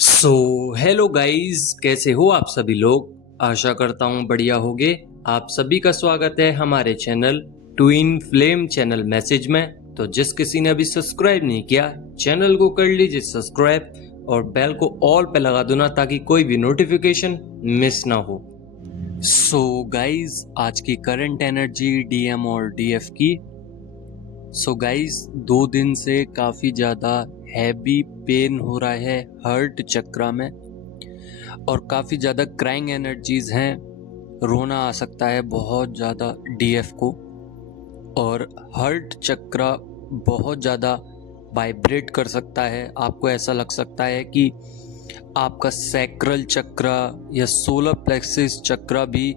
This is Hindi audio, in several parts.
सो हेलो गाइस, कैसे हो आप सभी लोग। आशा करता हूँ बढ़िया होगे। आप सभी का स्वागत है हमारे channel twin flame channel message में। तो जिस किसी ने अभी सब्सक्राइब नहीं किया, चैनल को कर लीजिए सब्सक्राइब और बेल को ऑल पे लगा दो ना, ताकि कोई भी नोटिफिकेशन मिस ना हो। सो गाइस, आज की करंट एनर्जी डीएम और डीएफ की। सो गाइस, 2 दिन से काफ़ी ज़्यादा हैवी पेन हो रहा है हर्ट चक्रा में, और काफ़ी ज़्यादा क्राइंग एनर्जीज हैं। रोना आ सकता है बहुत ज़्यादा डीएफ को, और हर्ट चक्रा बहुत ज़्यादा वाइब्रेट कर सकता है। आपको ऐसा लग सकता है कि आपका सैक्रल चक्रा या सोलर प्लेक्सिस चक्रा भी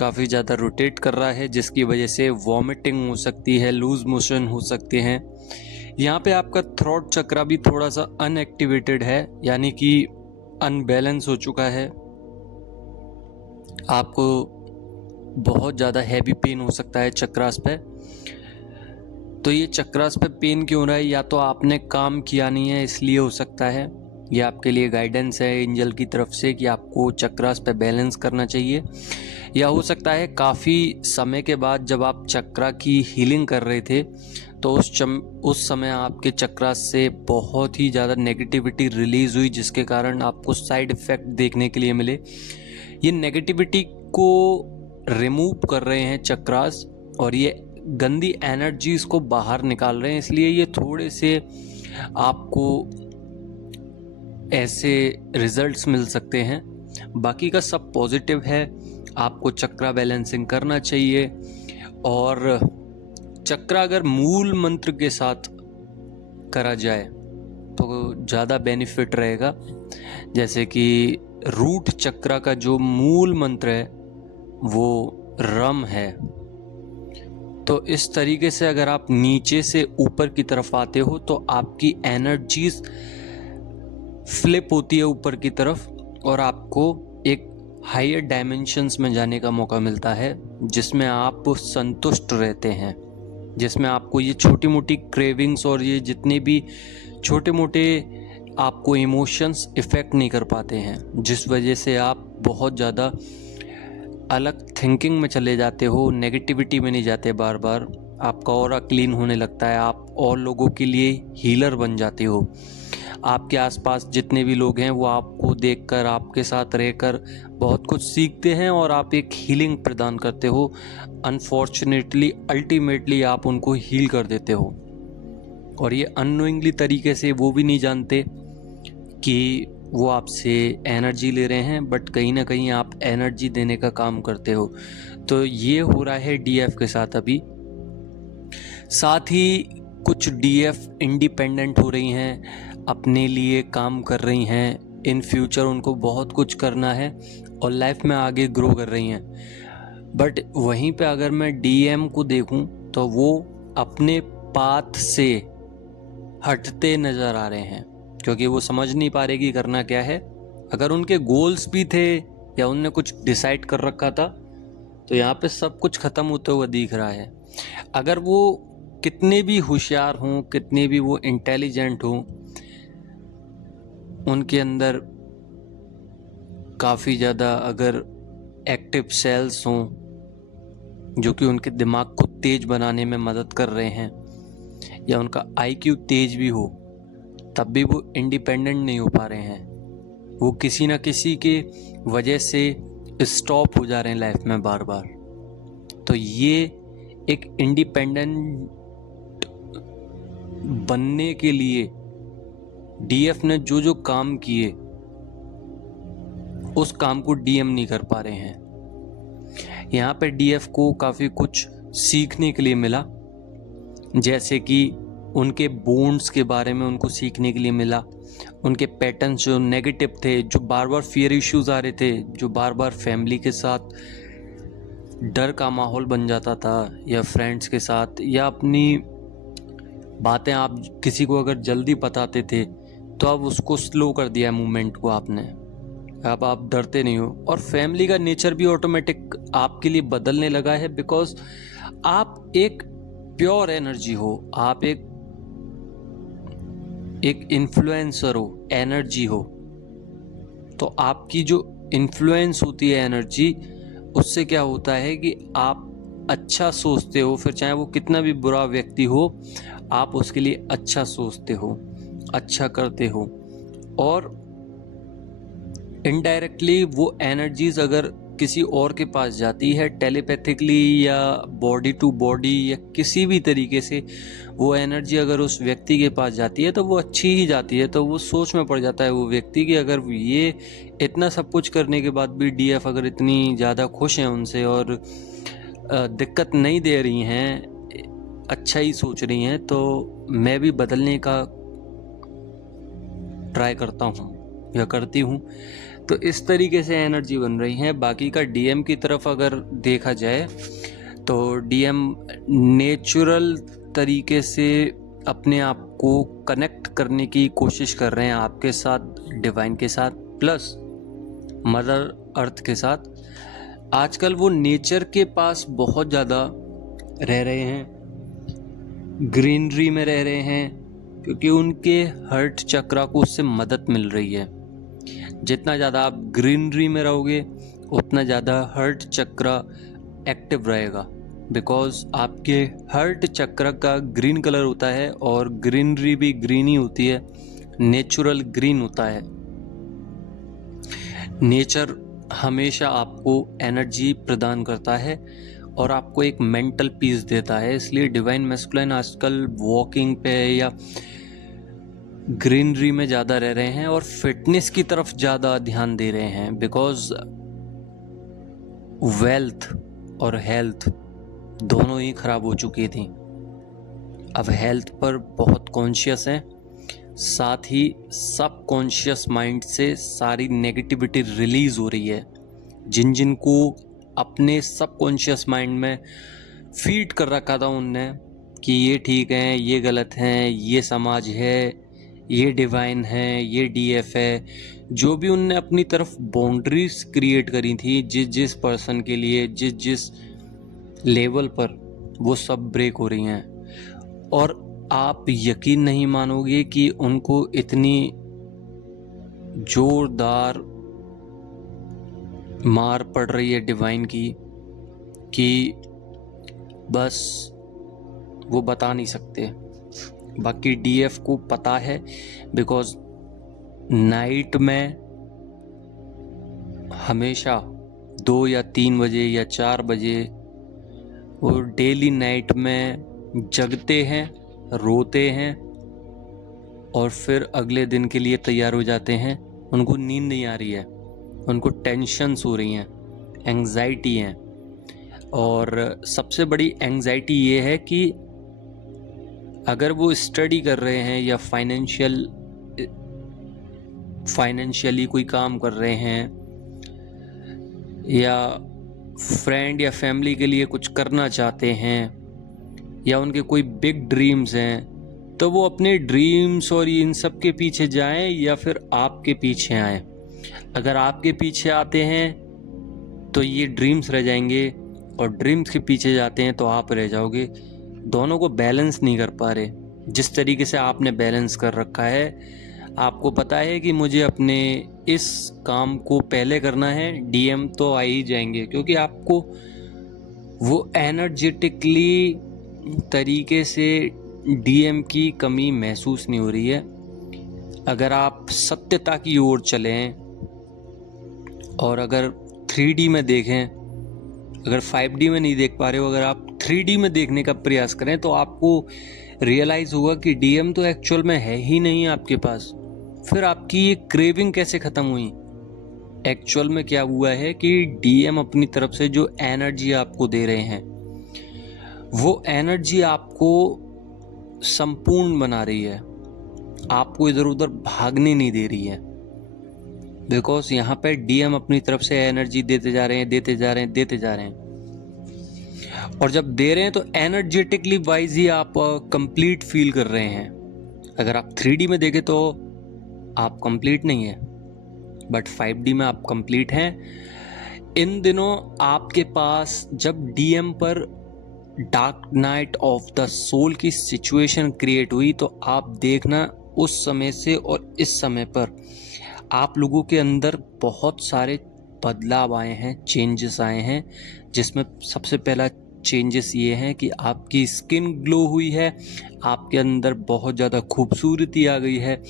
काफ़ी ज़्यादा रोटेट कर रहा है, जिसकी वजह से वॉमिटिंग हो सकती है, लूज मोशन हो सकते हैं। यहाँ पे आपका थ्रोट चक्रा भी थोड़ा सा अनएक्टिवेटेड है, यानी कि अनबैलेंस हो चुका है। आपको बहुत ज़्यादा हैवी पेन हो सकता है चक्रास पे। तो ये चक्रास पे पेन क्यों हो रहा है? या तो आपने काम किया नहीं है इसलिए हो सकता है, ये आपके लिए गाइडेंस है एंजल की तरफ से कि आपको चक्रास पे बैलेंस करना चाहिए। या हो सकता है काफ़ी समय के बाद जब आप चक्रा की हीलिंग कर रहे थे, तो उस समय आपके चक्रास से बहुत ही ज़्यादा नेगेटिविटी रिलीज हुई, जिसके कारण आपको साइड इफ़ेक्ट देखने के लिए मिले। ये नेगेटिविटी को रिमूव कर रहे हैं चक्रास, और ये गंदी एनर्जीज को बाहर निकाल रहे हैं, इसलिए ये थोड़े से आपको ऐसे रिजल्ट्स मिल सकते हैं। बाकी का सब पॉजिटिव है। आपको चक्रा बैलेंसिंग करना चाहिए, और चक्रा अगर मूल मंत्र के साथ करा जाए तो ज़्यादा बेनिफिट रहेगा। जैसे कि रूट चक्रा का जो मूल मंत्र है वो रम है। तो इस तरीके से अगर आप नीचे से ऊपर की तरफ आते हो तो आपकी एनर्जीज फ्लिप होती है ऊपर की तरफ, और आपको एक हायर डायमेंशंस में जाने का मौका मिलता है, जिसमें आप संतुष्ट रहते हैं, जिसमें आपको ये छोटी मोटी क्रेविंग्स और ये जितने भी छोटे मोटे आपको इमोशंस इफ़ेक्ट नहीं कर पाते हैं, जिस वजह से आप बहुत ज़्यादा अलग थिंकिंग में चले जाते हो, नेगेटिविटी में नहीं जाते। बार बार आपका ऑरा क्लीन होने लगता है, आप और लोगों के लिए हीलर बन जाते हो। आपके आसपास जितने भी लोग हैं वो आपको देखकर, आपके साथ रहकर बहुत कुछ सीखते हैं, और आप एक हीलिंग प्रदान करते हो। अनफॉर्चुनेटली अल्टीमेटली आप उनको हील कर देते हो, और ये अननोइंगली तरीके से वो भी नहीं जानते कि वो आपसे एनर्जी ले रहे हैं, बट कहीं ना कहीं आप एनर्जी देने का काम करते हो। तो ये हो रहा है डीएफ के साथ अभी। साथ ही कुछ डीएफ इंडिपेंडेंट हो रही हैं, अपने लिए काम कर रही हैं। इन फ्यूचर उनको बहुत कुछ करना है और लाइफ में आगे ग्रो कर रही हैं। बट वहीं पे अगर मैं डीएम को देखूं तो वो अपने पाथ से हटते नज़र आ रहे हैं, क्योंकि वो समझ नहीं पा रहे कि करना क्या है। अगर उनके गोल्स भी थे या उनने कुछ डिसाइड कर रखा था, तो यहाँ पे सब कुछ ख़त्म होते हुए दिख रहा है। अगर वो कितने भी होशियार हों, कितने भी वो इंटेलिजेंट हों, उनके अंदर काफ़ी ज़्यादा अगर एक्टिव सेल्स हों जो कि उनके दिमाग को तेज बनाने में मदद कर रहे हैं, या उनका आईक्यू तेज भी हो, तब भी वो इंडिपेंडेंट नहीं हो पा रहे हैं। वो किसी ना किसी के वजह से स्टॉप हो जा रहे हैं लाइफ में बार बार। तो ये एक इंडिपेंडेंट बनने के लिए डीएफ ने जो जो काम किए, उस काम को डीएम नहीं कर पा रहे हैं। यहाँ पे डीएफ को काफ़ी कुछ सीखने के लिए मिला, जैसे कि उनके बोन्स के बारे में उनको सीखने के लिए मिला। उनके पैटर्न्स जो नेगेटिव थे, जो बार बार फियर इश्यूज आ रहे थे, जो बार बार फैमिली के साथ डर का माहौल बन जाता था, या फ्रेंड्स के साथ, या अपनी बातें आप किसी को अगर जल्दी बताते थे तो अब उसको स्लो कर दिया मूवमेंट को आपने। अब आप डरते नहीं हो, और फैमिली का नेचर भी ऑटोमेटिक आपके लिए बदलने लगा है, बिकॉज आप एक प्योर एनर्जी हो, आप एक इन्फ्लुएंसर हो, एनर्जी हो। तो आपकी जो इन्फ्लुएंस होती है एनर्जी, उससे क्या होता है कि आप अच्छा सोचते हो, फिर चाहे वो कितना भी बुरा व्यक्ति हो, आप उसके लिए अच्छा सोचते हो, अच्छा करते हो। और इनडायरेक्टली वो एनर्जीज अगर किसी और के पास जाती है, टेलीपैथिकली या बॉडी टू बॉडी या किसी भी तरीके से वो एनर्जी अगर उस व्यक्ति के पास जाती है तो वो अच्छी ही जाती है। तो वो सोच में पड़ जाता है वो व्यक्ति कि अगर ये इतना सब कुछ करने के बाद भी डीएफ अगर इतनी ज़्यादा खुश हैं उनसे और दिक्कत नहीं दे रही हैं, अच्छा ही सोच रही हैं, तो मैं भी बदलने का ट्राई करता हूँ या करती हूँ। तो इस तरीके से एनर्जी बन रही है। बाकी का डीएम की तरफ अगर देखा जाए तो डीएम नेचुरल तरीके से अपने आप को कनेक्ट करने की कोशिश कर रहे हैं आपके साथ, डिवाइन के साथ, प्लस मदर अर्थ के साथ। आजकल वो नेचर के पास बहुत ज़्यादा रह रहे हैं, ग्रीनरी में रह रहे हैं, क्योंकि उनके हर्ट चक्रा को उससे मदद मिल रही है। जितना ज़्यादा आप ग्रीनरी में रहोगे उतना ज़्यादा हर्ट चक्रा एक्टिव रहेगा, बिकॉज आपके हर्ट चक्र का ग्रीन कलर होता है और ग्रीनरी भी ग्रीन ही होती है, नेचुरल ग्रीन होता है। नेचर हमेशा आपको एनर्जी प्रदान करता है और आपको एक मेंटल पीस देता है। इसलिए डिवाइन मैस्कुलाइन आजकल वॉकिंग पे या ग्रीनरी में ज़्यादा रह रहे हैं और फिटनेस की तरफ ज़्यादा ध्यान दे रहे हैं, बिकॉज वेल्थ और हेल्थ दोनों ही खराब हो चुकी थी। अब हेल्थ पर बहुत कॉन्शियस हैं, साथ ही सब कॉन्शियस माइंड से सारी नेगेटिविटी रिलीज हो रही है। जिन जिन को अपने सब कॉन्शियस माइंड में फीड कर रखा था उनने कि ये ठीक है, ये गलत हैं, ये समाज है, ये डिवाइन है, ये डीएफ है, जो भी उनने अपनी तरफ बाउंड्रीज क्रिएट करी थी जिस जिस पर्सन के लिए, जिस जिस लेवल पर, वो सब ब्रेक हो रही हैं। और आप यकीन नहीं मानोगे कि उनको इतनी जोरदार मार पड़ रही है डिवाइन की कि बस वो बता नहीं सकते। बाकी डीएफ को पता है, बिकॉज नाइट में हमेशा 2 या 3 बजे या 4 बजे वो डेली नाइट में जगते हैं, रोते हैं और फिर अगले दिन के लिए तैयार हो जाते हैं। उनको नींद नहीं आ रही है, उनको टेंशन्स हो रही हैं, एंग्जाइटी हैं। और सबसे बड़ी एंग्जाइटी ये है कि अगर वो स्टडी कर रहे हैं या फाइनेंशियली कोई काम कर रहे हैं या फ्रेंड या फैमिली के लिए कुछ करना चाहते हैं या उनके कोई बिग ड्रीम्स हैं, तो वो अपने ड्रीम्स और इन सब के पीछे जाएं या फिर आपके पीछे आएं। अगर आपके पीछे आते हैं तो ये ड्रीम्स रह जाएंगे और ड्रीम्स के पीछे जाते हैं तो आप रह जाओगे। दोनों को बैलेंस नहीं कर पा रहे। जिस तरीके से आपने बैलेंस कर रखा है, आपको पता है कि मुझे अपने इस काम को पहले करना है, डीएम तो आ ही जाएंगे, क्योंकि आपको वो एनर्जेटिकली तरीके से डीएम की कमी महसूस नहीं हो रही है। अगर आप सत्यता की ओर चलें और अगर 3D में देखें, अगर 5D में नहीं देख पा रहे हो, अगर आप 3D में देखने का प्रयास करें तो आपको रियलाइज़ होगा कि डीएम तो एक्चुअल में है ही नहीं आपके पास। फिर आपकी ये क्रेविंग कैसे ख़त्म हुई? एक्चुअल में क्या हुआ है कि डीएम अपनी तरफ से जो एनर्जी आपको दे रहे हैं, वो एनर्जी आपको संपूर्ण बना रही है, आपको इधर उधर भागने नहीं दे रही है। बिकॉज यहाँ पे डीएम अपनी तरफ से एनर्जी देते जा रहे हैं, और जब दे रहे हैं तो एनर्जेटिकली वाइज ही आप कंप्लीट फील कर रहे हैं। अगर आप 3D में देखें तो आप कंप्लीट नहीं है, बट 5D में आप कंप्लीट हैं। इन दिनों आपके पास जब डीएम पर dark night of the soul की सिचुएशन क्रिएट हुई, तो आप देखना उस समय से और इस समय पर आप लोगों के अंदर बहुत सारे बदलाव आए हैं, चेंजेस आए हैं, जिसमें सबसे पहला चेंजेस ये हैं कि आपकी स्किन ग्लो हुई है, आपके अंदर बहुत ज़्यादा खूबसूरती आ गई है,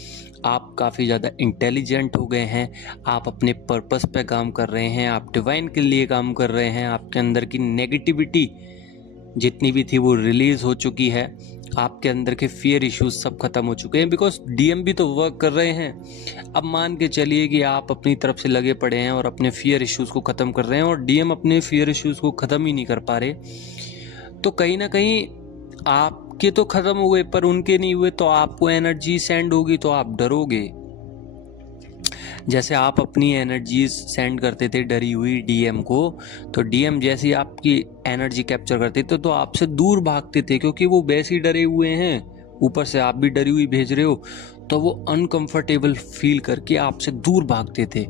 आप काफ़ी ज़्यादा इंटेलिजेंट हो गए हैं, आप अपने पर्पस पे काम कर रहे हैं, आप डिवाइन के लिए काम कर रहे हैं, आपके अंदर की नेगेटिविटी जितनी भी थी वो रिलीज़ हो चुकी है, आपके अंदर के फियर इश्यूज सब खत्म हो चुके हैं, बिकॉज डीएम भी तो वर्क कर रहे हैं। अब मान के चलिए कि आप अपनी तरफ से लगे पड़े हैं और अपने फियर इश्यूज को ख़त्म कर रहे हैं और डीएम अपने फियर इश्यूज को ख़त्म ही नहीं कर पा रहे, तो कहीं ना कहीं आपके तो ख़त्म हो गए पर उनके नहीं हुए, तो आपको एनर्जी सेंड होगी तो आप डरोगे। जैसे आप अपनी एनर्जीज सेंड करते थे डरी हुई डीएम को, तो डीएम जैसे ही आपकी एनर्जी कैप्चर करते थे तो आपसे दूर भागते थे, क्योंकि वो वैसे ही डरे हुए हैं, ऊपर से आप भी डरी हुई भेज रहे हो, तो वो अनकंफर्टेबल फील करके आपसे दूर भागते थे,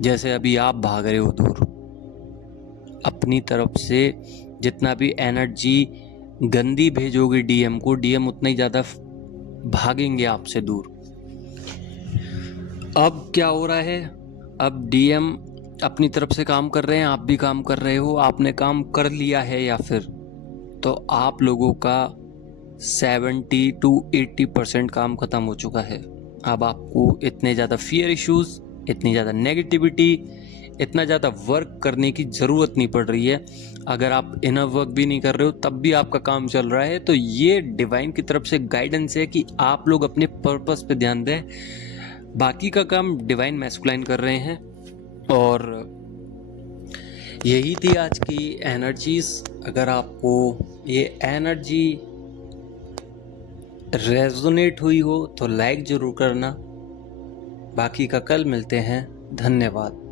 जैसे अभी आप भाग रहे हो दूर। अपनी तरफ से जितना भी एनर्जी गंदी भेजोगे डीएम को, डीएम उतना ही ज़्यादा भागेंगे आपसे दूर। अब क्या हो रहा है, अब डीएम अपनी तरफ से काम कर रहे हैं, आप भी काम कर रहे हो, आपने काम कर लिया है या फिर, तो आप लोगों का 70 to 80% काम ख़त्म हो चुका है। अब आपको इतने ज़्यादा फियर इश्यूज, इतनी ज़्यादा नेगेटिविटी, इतना ज़्यादा वर्क करने की ज़रूरत नहीं पड़ रही है। अगर आप इनर वर्क भी नहीं कर रहे हो तब भी आपका काम चल रहा है, तो ये डिवाइन की तरफ से गाइडेंस है कि आप लोग अपने पर्पस पे ध्यान दें, बाकी का काम डिवाइन मैस्कुलाइन कर रहे हैं। और यही थी आज की एनर्जीज। अगर आपको ये एनर्जी रेजोनेट हुई हो तो लाइक ज़रूर करना। बाकी का कल मिलते हैं। धन्यवाद।